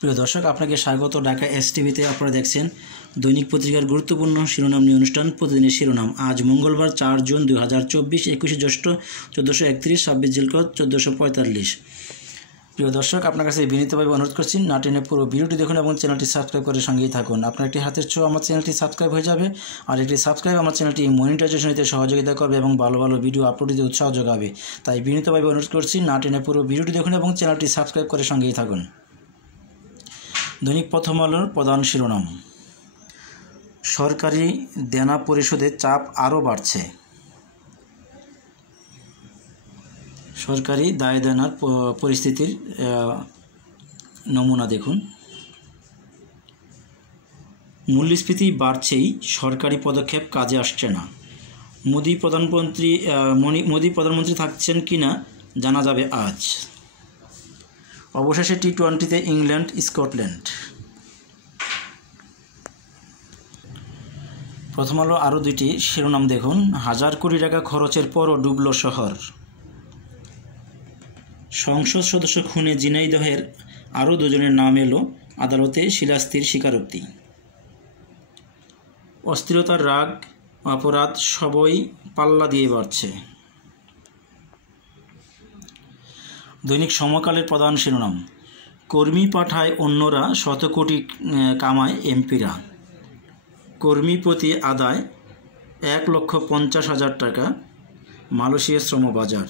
প্রিয় দর্শক, আপনাকে স্বাগত ঢাকা এসটিভিতে। আপনারা দেখছেন দৈনিক পত্রিকার গুরুত্বপূর্ণ শিরোনাম নিয়ে অনুষ্ঠান প্রতিদিনের শিরোনাম। আজ মঙ্গলবার 4 জুন 2024, 21 জ্যৈষ্ঠ 1431, 26 জিলকদ 1445। প্রিয় দর্শক, আপনার কাছে বিনীতভাবে অনুরোধ করছি, না টেনে পুরো ভিডিওটি দেখুন এবং চ্যানেলটি সাবস্ক্রাইব করে সঙ্গেই থাকুন। আপনার একটি হাতের ছোঁয়া আমার চ্যানেলটি সাবস্ক্রাইব হয়ে যাবে, আর একটি সাবস্ক্রাইব আমার চ্যানেলটি মনিটাইজেশন দিতে সহযোগিতা করবে এবং ভালো ভালো ভিডিও আপলোড দিতে উৎসাহ যোগাবে। তাই বিনীতভাবে অনুরোধ করছি, না টেনে পুরো ভিডিওটি দেখুন এবং চ্যানেলটি সাবস্ক্রাইব করে সঙ্গেই থাকুন। দৈনিক প্রথম আলোর প্রধান শিরোনাম: সরকারি দেনা পরিশোধের চাপ আরও বাড়ছে। সরকারি দায় দেনার পরিস্থিতির নমুনা দেখুন। মূল্যস্ফীতি বাড়ছেই, সরকারি পদক্ষেপ কাজে আসছে না। মোদি প্রধানমন্ত্রী থাকছেন কিনা জানা যাবে আজ। অবশেষে টি-20তে ইংল্যান্ড স্কটল্যান্ড। প্রথম আলো আরও দুইটি শিরোনাম দেখুন। 1000 কোটি টাকা খরচের পরও ডুবল শহর। সংসদ সদস্য খুনে ঝিনাইদহের আরও 2 জনের নাম এলো আদালতে, শিলাস্তির স্বীকারোক্তি। অস্থিরতার রাগ, অপরাধ সবই পাল্লা দিয়ে বাড়ছে। দৈনিক সমকালের প্রধান শিরোনাম: কর্মী পাঠায় অন্যরা, শত কোটি কামায় এমপিরা। কর্মী প্রতি আদায় 1,50,000 টাকা, মালয়েশিয়ার শ্রমবাজার।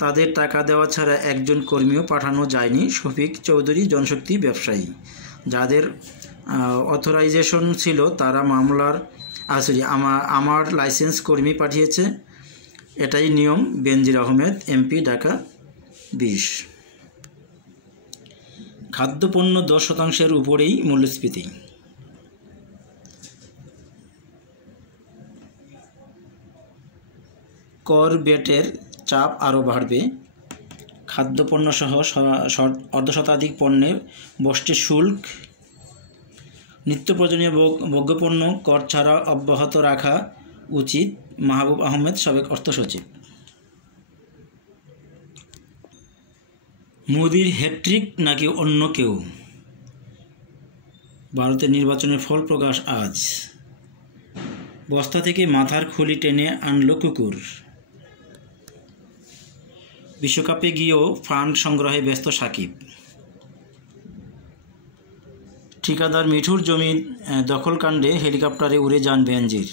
তাদের টাকা দেওয়া ছাড়া একজন কর্মীও পাঠানো যায়নি। শফিক চৌধুরী, জনশক্তি ব্যবসায়ী। যাদের অথরাইজেশন ছিল তারা আমার লাইসেন্স কর্মী পাঠিয়েছে, এটাই নিয়ম। বেনজির আহমেদ, এমপি, ঢাকা 20। খাদ্যপণ্য 10% উপরেই মূল্যস্ফীতি। কর বেটের চাপ আরও বাড়বে। খাদ্যপণ্য সহ 1/2 পণ্যের বসছে শুল্ক। নিত্য প্রয়োজনীয় ভোগ্যপণ্য কর ছাড়া অব্যাহত রাখা উচিত, মাহবুব আহমেদ, সাবেক অর্থ সচিব। মোদির হ্যাট্রিক নাকি অন্য কেউ? ভারতের নির্বাচনের ফল প্রকাশ আজ। বস্তা থেকে মাথার খুলি টেনে আনল কুকুর। বিশ্বকাপে গিয়েও ফান্ড সংগ্রহে ব্যস্ত সাকিব। ঠিকাদার মিঠুর জমি দখলকাণ্ডে হেলিকপ্টারে উড়ে যান বেনজির।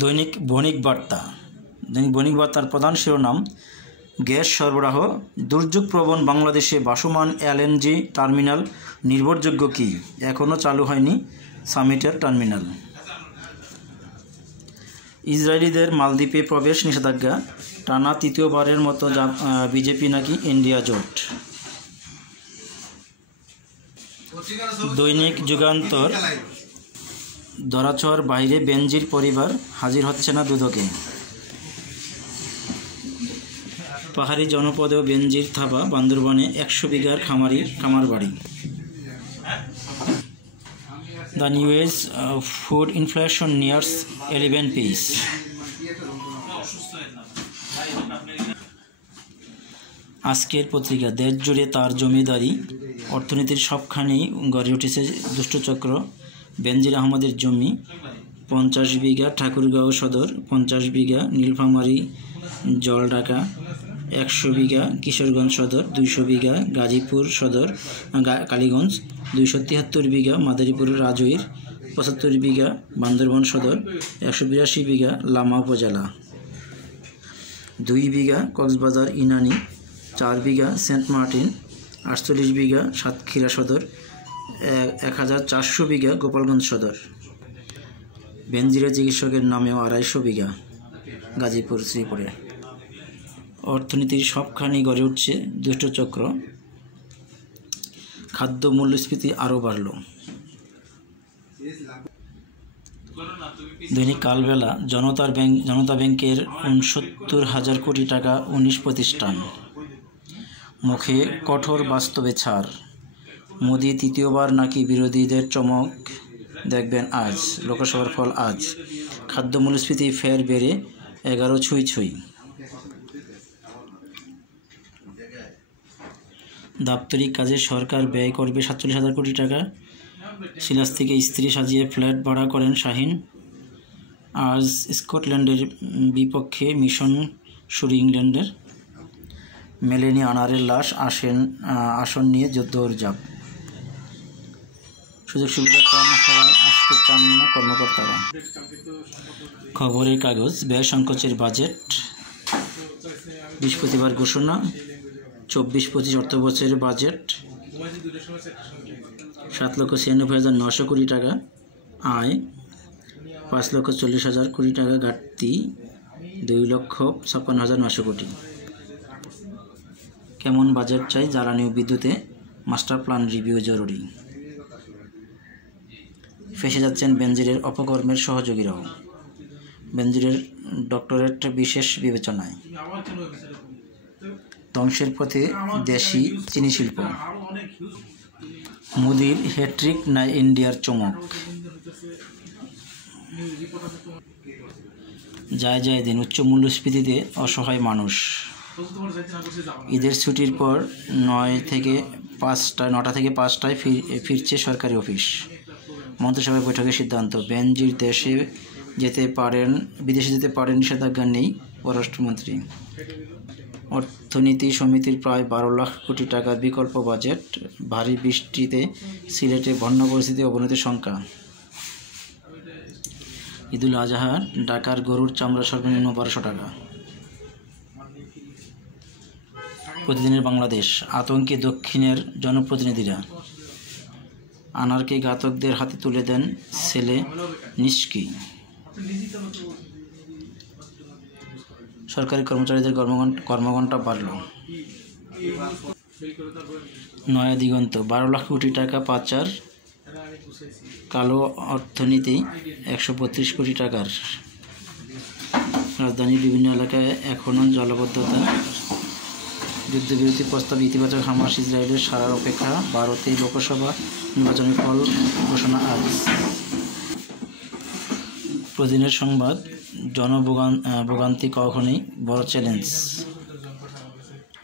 দৈনিক বণিক বার্তার প্রধান শিরোনাম: গ্যাস সরবরাহ দুর্যোগপ্রবণ বাংলাদেশে ভাসমান এলএনজি টার্মিনাল নির্ভরযোগ্য কি? এখনও চালু হয়নি সামিটের টার্মিনাল। ইসরায়েলিদের মালদ্বীপে প্রবেশ নিষেধাজ্ঞা, টানা 3য়বারের মতো বিজেপি নাকি ইন্ডিয়া জোট। দৈনিক যুগান্তর: ধরাছোঁয়ার বাইরে বেনজির পরিবার, হাজির হচ্ছে না দুদকে। পাহাড়ি জনপদেও বেনজির থাবা, বান্দরবানে 100 বিঘার খামার বাড়ি। The news: food inflation নিয়ার্স 11 page. আজকের পত্রিকা: দেশ জুড়ে তার জমিদারি, অর্থনীতির সবখানেই গড়ে উঠেছে দুষ্টচক্র। বেনজির আহমদের জমি 50 বিঘা ঠাকুরগাঁও সদর, 50 বিঘা নীলফামারী জলঢাকা, 100 বিঘা কিশোরগঞ্জ সদর, 200 বিঘা গাজীপুর সদর কালীগঞ্জ, 273 বিঘা মাদারীপুর রাজৈর, 75 বিঘা বান্দরবান সদর, 182 বিঘা লামা উপজেলা, 2 বিঘা কক্সবাজার ইনানি, 4 বিঘা সেন্ট মার্টিন, 48 বিঘা সাতক্ষীরা সদর, 1400 বিঘা গোপালগঞ্জ সদর। বেনজিরের চিকিৎসকের নামেও 250 বিঘা গাজীপুর শ্রীপুরে। অর্থনীতির সবখানেই গড়ে উঠছে দুষ্টচক্র। খাদ্য মূল্যস্ফীতি আরও বাড়ল। দৈনিক কালবেলা: জনতা ব্যাংকের 69,000 কোটি টাকা 19 প্রতিষ্ঠান। মুখে কঠোর, বাস্তবে ছাড়। মোদি 3য়বার নাকি বিরোধীদের চমক দেখবেন আজ। লোকসভার ফল আজ। খাদ্য মূল্যস্ফীতি ফের বেড়ে 11 ছুঁই ছুঁই। দাপ্তরিক কাজে সরকার ব্যয় করবে 47,000 কোটি টাকা। সিলাস থেকে স্ত্রী সাজিয়ে ফ্ল্যাট ভাড়া করেন শাহীন। আজ স্কটল্যান্ডের বিপক্ষে মিশন শুরু ইংল্যান্ডের। মেলেনি আনারের লাশ আসন নিয়ে দৌড়ঝাঁপ। সুযোগ সুবিধা কম হওয়ায় আসতে চান না কর্মকর্তারা। খবরের কাগজ, ব্যয় সংকোচের বাজেট বৃহস্পতিবার ঘোষণা। 24-25 অর্থবছরের বাজেট 7,96,900 কোটি টাকা, আয় 5,40,000 কোটি টাকা, ঘাটতি 2,56,900 কোটি। কেমন বাজেট চাই? জ্বালানি ও বিদ্যুতে মাস্টার প্ল্যান রিভিউ জরুরি। ফেঁসে যাচ্ছেন বেনজিরের অপকর্মের সহযোগীরাও। বেনজিরের ডক্টরেট বিশেষ বিবেচনায়। ধ্বংসের পথে দেশি চিনি শিল্প। মোদির হ্যাট্রিক না ইন্ডিয়ার চমক? যায় দিন, উচ্চ মূল্যস্ফীতিতে অসহায় মানুষ। ঈদের ছুটির পর 9টা থেকে 5টায় ফিরছে সরকারি অফিস। মন্ত্রিসভার বৈঠকের সিদ্ধান্ত, বেনজির বিদেশে যেতে পারেন, নিষেধাজ্ঞা নেই পররাষ্ট্রমন্ত্রী। অর্থনীতি সমিতির প্রায় 12 লাখ কোটি টাকার বিকল্প বাজেট। ভারী বৃষ্টিতে সিলেটে বন্যা পরিস্থিতি অবনতির শঙ্কা। ঈদুল আজহা ঢাকার গরুর চামড়া সর্বনিম্ন 1200 টাকা। প্রতিদিনের বাংলাদেশ, আতঙ্কে দক্ষিণের জনপ্রতিনিধিরা। আনারকে ঘাতকদের হাতে তুলে দেন ছেলে নিষ্কি। সরকারি কর্মচারীদের কর্মঘণ্টা বাড়ল। নয়া দিগন্ত, 12 লাখ কোটি টাকা পাচার। কালো অর্থনীতি 132 কোটি টাকার। রাজধানীর বিভিন্ন এলাকায় এখনও জলাবদ্ধতা। যুদ্ধবিরতি প্রস্তাব ইতিবাচক, হামাস ইসরায়েলের সারার অপেক্ষা। ভারতে লোকসভা নির্বাচনের ফল ঘোষণা আজ। প্রতিদিনের সংবাদ, জনভোগান্তি কখনই বড় চ্যালেঞ্জ।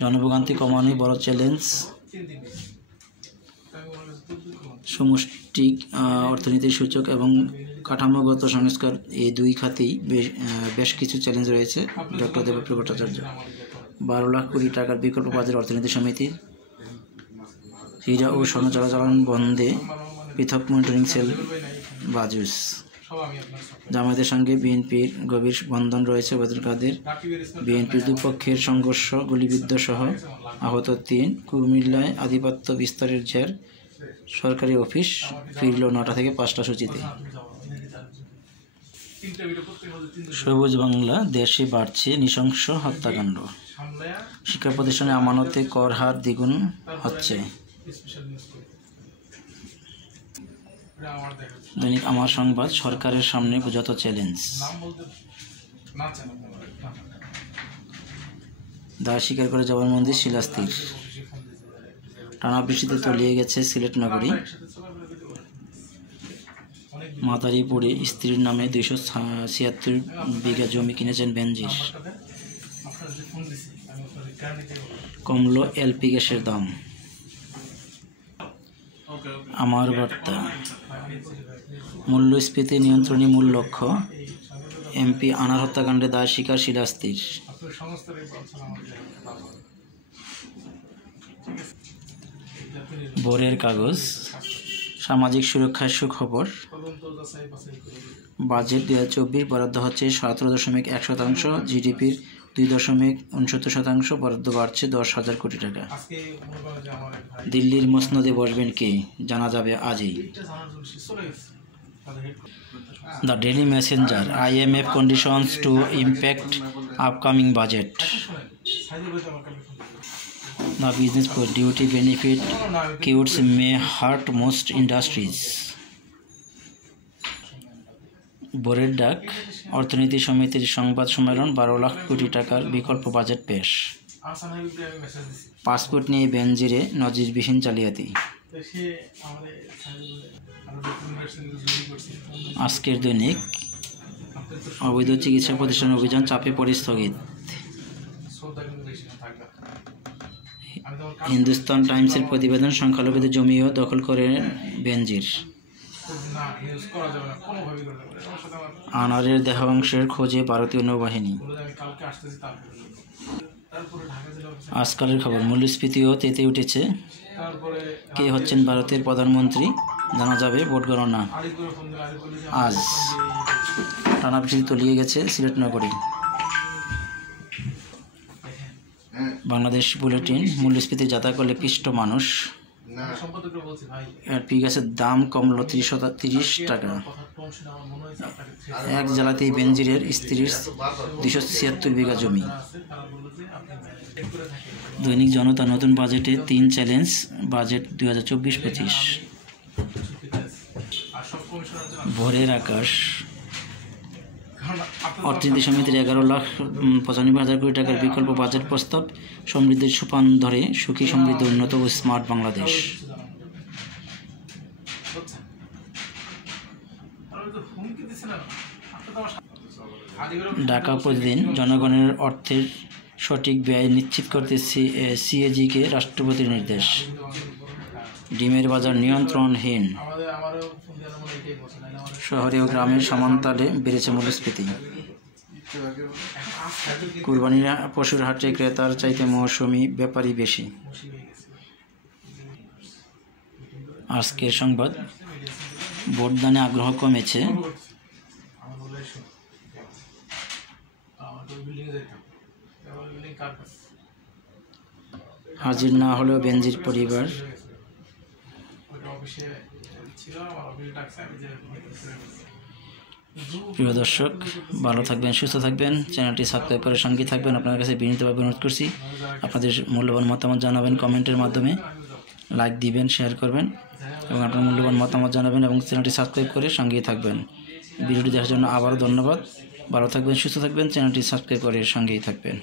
জনভোগান্তি কমানোই বড় চ্যালেঞ্জ। সমষ্টিক অর্থনীতির সূচক এবং কাঠামোগত সংস্কার, এই দুই খাতেই বেশ কিছু চ্যালেঞ্জ রয়েছে। ডক্টর দেবপ্রিয় ভট্টাচার্য। 12 লাখ কোটি টাকার বিকল্প বাজেট অর্থনীতি সমিতির। হীরা ও স্বর্ণ চোরাচালান বন্ধে পৃথক মনিটরিং সেল বাজুস। জামায়াতের সঙ্গে বিএনপির গভীর বন্ধন রয়েছে ওবায়দুল কাদের। বিএনপির দুপক্ষের সংঘর্ষ, গুলিবিদ্ধ সহ আহত 3। কুমিল্লায় আধিপত্য বিস্তারের জের। সরকারি অফিস ফিরল 9টা থেকে 5টা সূচিতে। সবুজ বাংলা, দেশে বাড়ছে নৃশংস হত্যাকাণ্ড। শিক্ষা প্রতিষ্ঠানে আমানতে কর হার দ্বিগুণ হচ্ছে। দৈনিক আমার সংবাদ, সরকারের সামনে যত চ্যালেঞ্জ। দায় স্বীকার করে জবানবন্দি শিলাস্তির। টানা বৃষ্টিতে তলিয়ে গেছে সিলেট নগরী। মাদারীপুরে স্ত্রীর নামে 276 বিঘা জমি কিনেছেন বেনজির। কমল এলপি গ্যাসের দাম। আমার বার্তা, মূল্যস্ফীতি নিয়ন্ত্রণই মূল লক্ষ্য। এমপি আনার হত্যাকাণ্ডে দায় স্বীকার শিলাস্তির। ভোরের কাগজ, সামাজিক সুরক্ষার সুখবর। বাজেট 2024 বরাদ্দ হচ্ছে 17.1%। জিডিপির 2.69%। বরাদ্দ বাড়ছে 10,000 কোটি টাকা। দিল্লির মসনদে বসবেন কে, জানা যাবে আজই। The daily Messenger, IMF conditions to impact upcoming budget. The business for duty benefit cuts may hurt most industries. বোর্ডের ডাক, অর্থনীতি সমিতির সংবাদ সম্মেলন। 12 লাখ কোটি টাকার বিকল্প বাজেট পেশ। পাসপোর্ট নিয়ে বেনজিরে নজিরবিহীন জালিয়াতি। আজকের দৈনিক, অবৈধ চিকিৎসা প্রতিষ্ঠান অভিযান চাপে পড়ে স্থগিত। হিন্দুস্তান টাইমসের প্রতিবেদন, সংখ্যালঘুদের জমিও দখল করে বেনজির। আনারের দেহাংশের খোঁজে ভারতীয় নৌবাহিনী। আজকালের খবর, মূল্যস্ফীতিও তেতে উঠেছে। কে হচ্ছেন ভারতের প্রধানমন্ত্রী জানা যাবে ভোট গণনা আজ। টানা বৃষ্টিতে তলিয়ে গেছে সিলেট নগরী। বাংলাদেশ বুলেটিন, মূল্যস্ফীতি যাতা করলে পিষ্ট মানুষ। এলপি গ্যাসের দাম কমলো 30 টাকা। এক জেলাতেই বেনজিরের স্ত্রীর 276 বিঘা জমি। দৈনিক জনতা, নতুন বাজেটে 3 চ্যালেঞ্জ, বাজেট 2024-25। ভোরের আকাশ, অর্থনীতি সমিতির 11,95,000 কোটি টাকার বিকল্প বাজেট প্রস্তাব। সমৃদ্ধির সোপান ধরে সুখী, সমৃদ্ধ, উন্নত ও স্মার্ট বাংলাদেশ। ঢাকা প্রতিদিন, জনগণের অর্থের সঠিক ব্যয় নিশ্চিত করতে সিএজিকে রাষ্ট্রপতির নির্দেশ। ডিমের বাজার নিয়ন্ত্রণহীন, শহরে ও গ্রামের সমানতালে বেড়েছে মূল্যস্ফীতি। কুরবানির পশুর হাটে ক্রেতার চাইতে মৌসুমি ব্যাপারী বেশি। আজকের সংবাদ, ভোটদানে আগ্রহ কমেছে। হাজির না হলেও বেনজির পরিবার। প্রিয় দর্শক, ভালো থাকবেন, সুস্থ থাকবেন, চ্যানেলটি সাবস্ক্রাইব করে সঙ্গে থাকবেন। আপনার কাছে বিনীতভাবে অনুরোধ করছি, আপনাদের মূল্যবান মতামত জানাবেন কমেন্টের মাধ্যমে, লাইক দিবেন, শেয়ার করবেন এবং আপনার মূল্যবান মতামত জানাবেন এবং চ্যানেলটি সাবস্ক্রাইব করে সঙ্গেই থাকবেন। ভিডিওটি দেখার জন্য আবারও ধন্যবাদ। ভালো থাকবেন, সুস্থ থাকবেন, চ্যানেলটি সাবস্ক্রাইব করে সঙ্গেই থাকবেন।